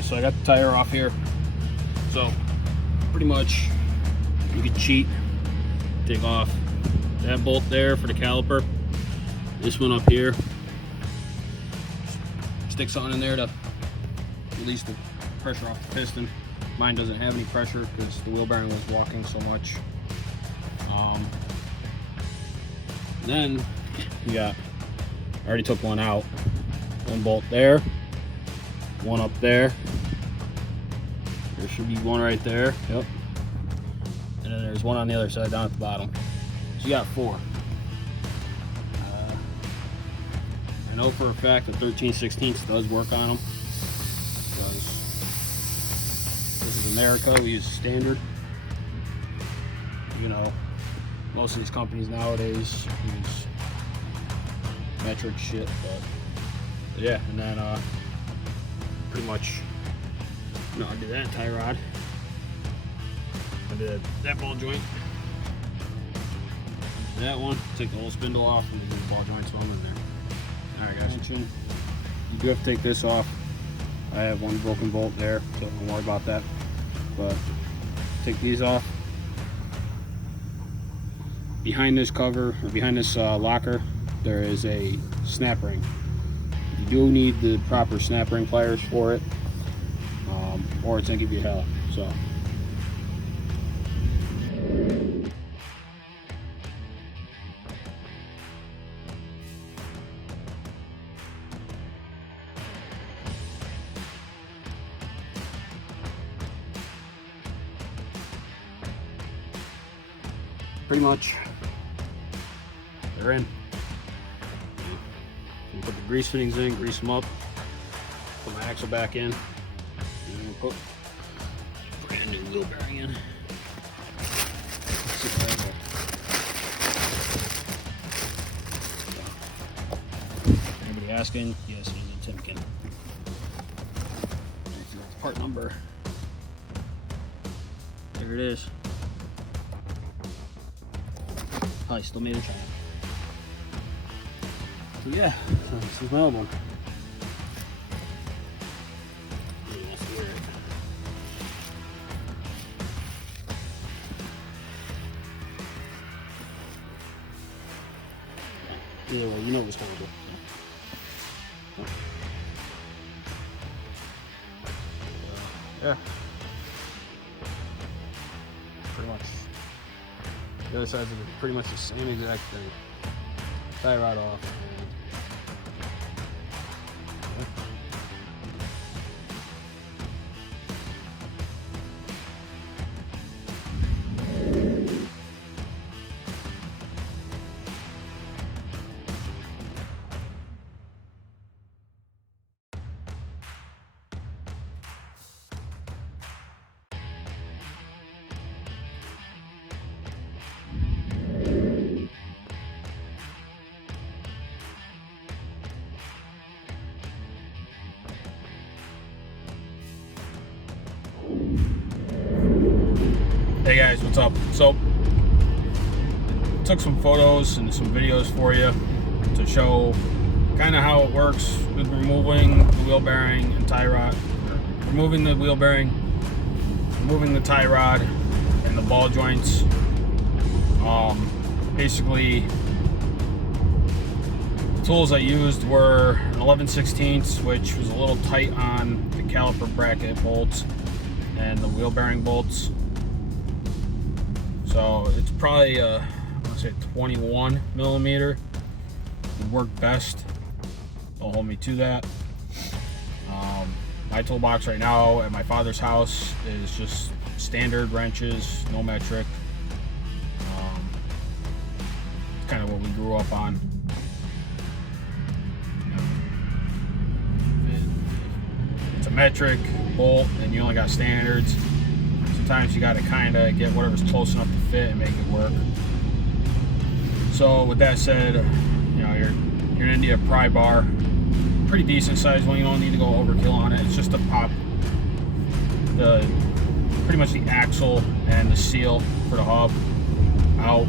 guys, so I got the tire off here. So pretty much you can cheat, take off that bolt there for the caliper, this one up here, stick something in there to release the pressure off the piston. Mine doesn't have any pressure because the wheel bearing was walking so much. Then you got, I already took one out, one bolt there, one up there, there should be one right there, yep, and then there's one on the other side down at the bottom. So you got 4. I know for a fact that 13/16 does work on them, because this is America, we use standard. You know, most of these companies nowadays use metric shit, but yeah. And then pretty much, no, I did that tie rod, I did that ball joint, that one, take the whole spindle off and the ball joints on in there. Alright guys, you do have to take this off. I have one broken bolt there, so don't worry about that, but take these off. Behind this cover, or behind this locker, there is a snap ring. You do need the proper snap ring pliers for it, or it's gonna give you hell. So pretty much they're in. You put the grease fittings in, grease them up, put my axle back in, and put brand new wheel bearing in. Let's see if I have anybody asking? Yes, it is a Timken. If you want the part number, there it is. Probably still made in China. So yeah, this is my album. Either way, you know what's going to do. Yeah. Pretty much. The other side's pretty much the same exact thing. Tie rod off. Hey guys, what's up? So, took some photos and some videos for you to show kind of how it works with removing the wheel bearing and tie rod. Removing the wheel bearing, removing the tie rod and the ball joints. Basically, the tools I used were an 11/16, which was a little tight on the caliper bracket bolts and the wheel bearing bolts. So it's probably I want to say 21 millimeter would work best. Don't hold me to that. My toolbox right now at my father's house is just standard wrenches, no metric. It's kind of what we grew up on. If it's a metric bolt and you only got standards, sometimes you got to kind of get whatever's close enough to fit and make it work. So with that said, you know, you're gonna need a pry bar, pretty decent size one. You don't need to go overkill on it. It's just to pop the pretty much the axle and the seal for the hub out.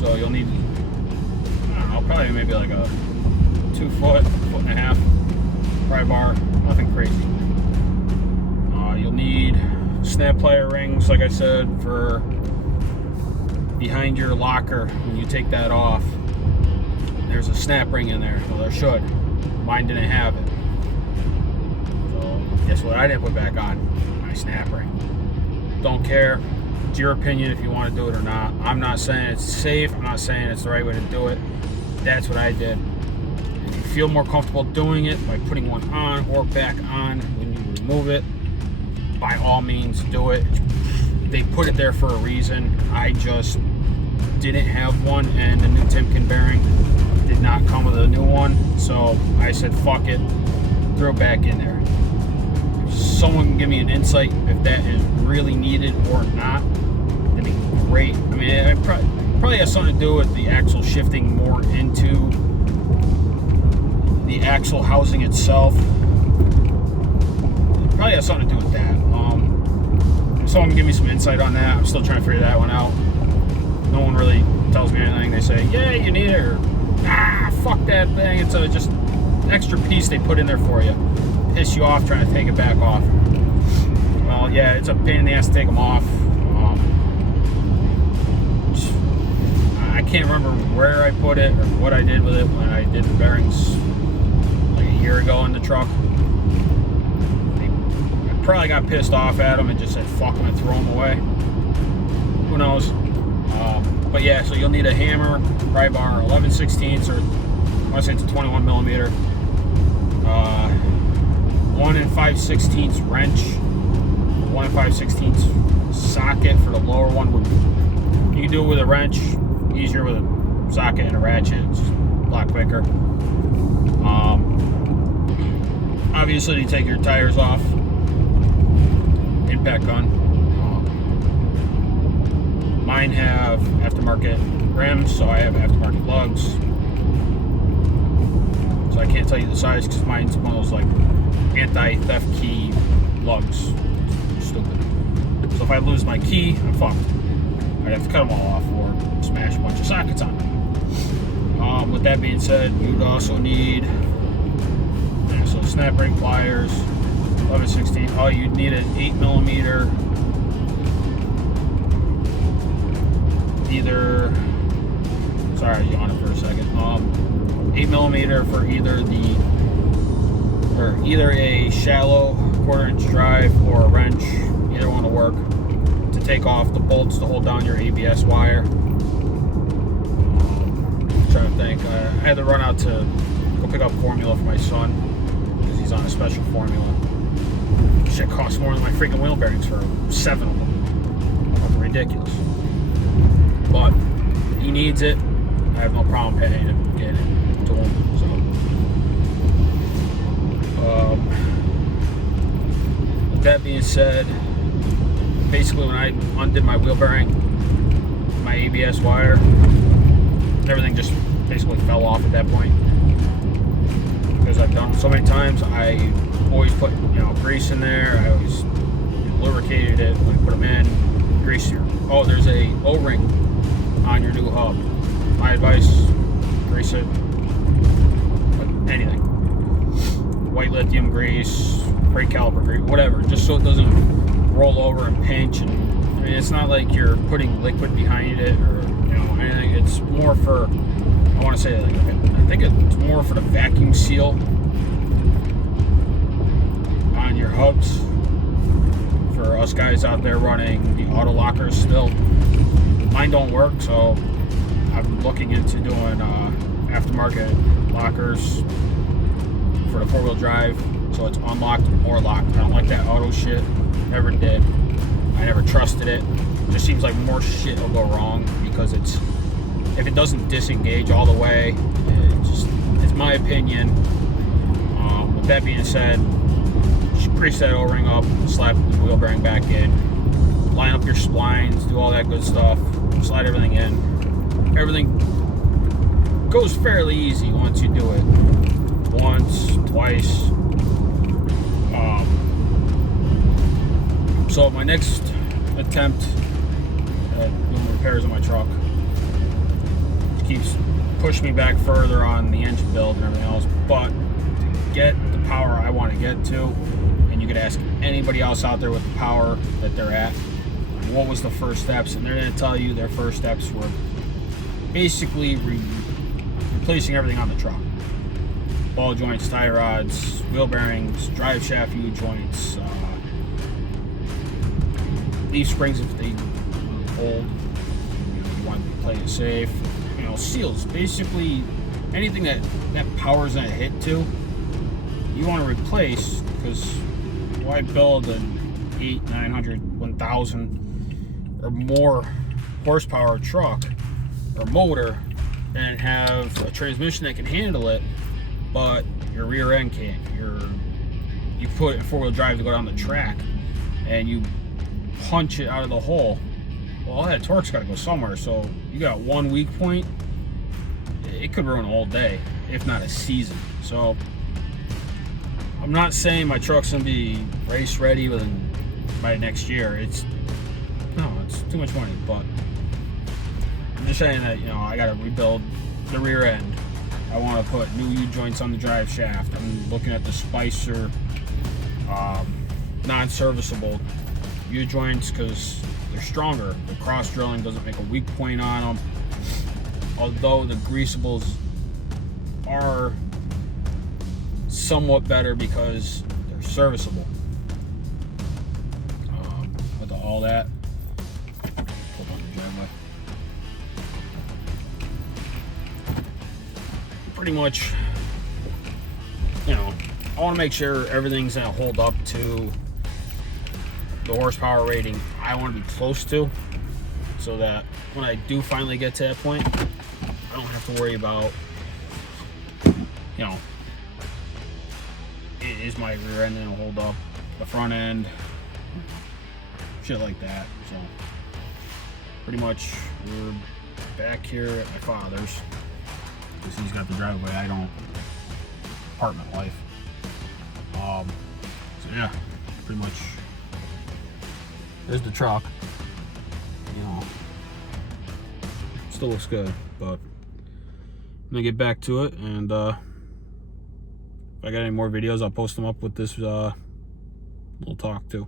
So you'll need, I don't know, probably maybe like a 2 foot, 1.5 foot pry bar. Nothing crazy. snap plier rings, like I said, for behind your locker. When you take that off, there's a snap ring in there. Well, there should. Mine didn't have it. So guess what I didn't put back on? My snap ring. Don't care. It's your opinion if you want to do it or not. I'm not saying it's safe. I'm not saying it's the right way to do it. That's what I did. If you feel more comfortable doing it by putting one on or back on when you remove it, by all means do it. They put it there for a reason. I just didn't have one, and the new Timken bearing did not come with a new one, so I said fuck it, throw it back in there. If someone can give me an insight if that is really needed or not, that'd be great. I mean, it probably has something to do with the axle shifting more into the axle housing itself. It probably has something to do with that. If someone can give me some insight on that, I'm still trying to figure that one out. No one really tells me anything. They say, yeah, you need it, or fuck that thing. It's just an extra piece they put in there for you. Piss you off trying to take it back off. Well, yeah, it's a pain in the ass to take them off. I can't remember where I put it or what I did with it when I did the bearings like a year ago in the truck. I probably got pissed off at them and just said fuck them and throw them away. Who knows? But yeah, so you'll need a hammer, pry bar, 11/16, or I want to say it's a 21 millimeter, 1 5/16 wrench, 1 5/16 socket for the lower one. You can do it with a wrench, easier with a socket and a ratchet. It's just a lot quicker. Obviously, you take your tires off, impact gun. Mine have aftermarket rims, so I have aftermarket lugs. So I can't tell you the size because mine's one of those like anti-theft key lugs. Stupid. So if I lose my key, I'm fucked. I'd have to cut them all off or smash a bunch of sockets on them. With that being said, you'd also need so snap ring pliers, 11/16. Oh, you'd need an 8 millimeter. Either, sorry, yawned for a second. 8 millimeter for either a shallow 1/4 inch drive or a wrench. Either one will work to take off the bolts to hold down your ABS wire. I'm trying to think. I had to run out to go pick up formula for my son because he's on a special formula. Shit costs more than my freaking wheel bearings for 7 of them. Fucking ridiculous. But he needs it. I have no problem paying to get it to him. So, with that being said, basically when I undid my wheel bearing, my ABS wire, everything just basically fell off at that point. Because I've done it so many times, I always put grease in there. I always lubricated it when I put them in. Grease here. Oh, there's a O-ring on your new hub. My advice, grease it. Anything. White lithium grease, brake caliper grease, whatever, just so it doesn't roll over and pinch. And I mean, it's not like you're putting liquid behind it or anything. It's more for, I want to say, like, I think it's more for the vacuum seal on your hubs. For us guys out there running the auto lockers still. Mine don't work, so I'm looking into doing aftermarket lockers for the 4-wheel drive, so it's unlocked or locked. I don't like that auto shit. Never did. I never trusted it. It just seems like more shit will go wrong because if it doesn't disengage all the way, it's my opinion. With that being said, just grease that O-ring up, slap the wheel bearing back in, line up your splines, do all that good stuff, slide everything in. Everything goes fairly easy once you do it. Once, twice. So my next attempt at doing repairs on my truck keeps pushing me back further on the engine build and everything else, but to get the power I want to get to, and you could ask anybody else out there with the power that they're at, what was the first steps, and they're going to tell you their first steps were basically replacing everything on the truck. Ball joints, tie rods, wheel bearings, drive shaft U-joints, leaf springs if they were old, you want to play it safe, seals, basically anything that power's gonna hit to, you want to replace, because why build an 800, 900, 1000 or more horsepower truck or motor and have a transmission that can handle it, but your rear end can't. You put it in four-wheel drive to go down the track and you punch it out of the hole. Well, all that torque's got to go somewhere, so you got one weak point, it could ruin a whole day, if not a season. So I'm not saying my truck's gonna be race ready by next year. It's too much money, but I'm just saying that I gotta rebuild the rear end. I want to put new U-joints on the drive shaft. I'm looking at the Spicer non-serviceable U-joints because they're stronger. The cross drilling doesn't make a weak point on them, although the greasables are somewhat better because they're serviceable. With all that, flip on the driveway. Pretty much, I want to make sure everything's going to hold up to the horsepower rating I want to be close to, so that when I do finally get to that point, I don't have to worry about, is my rear end going to hold up the front end, shit like that. So pretty much we're back here at my father's, because he's got the driveway. I don't. Apartment life. So yeah, pretty much there's the truck. Still looks good, but I'm gonna get back to it, and if I got any more videos, I'll post them up with this little talk too.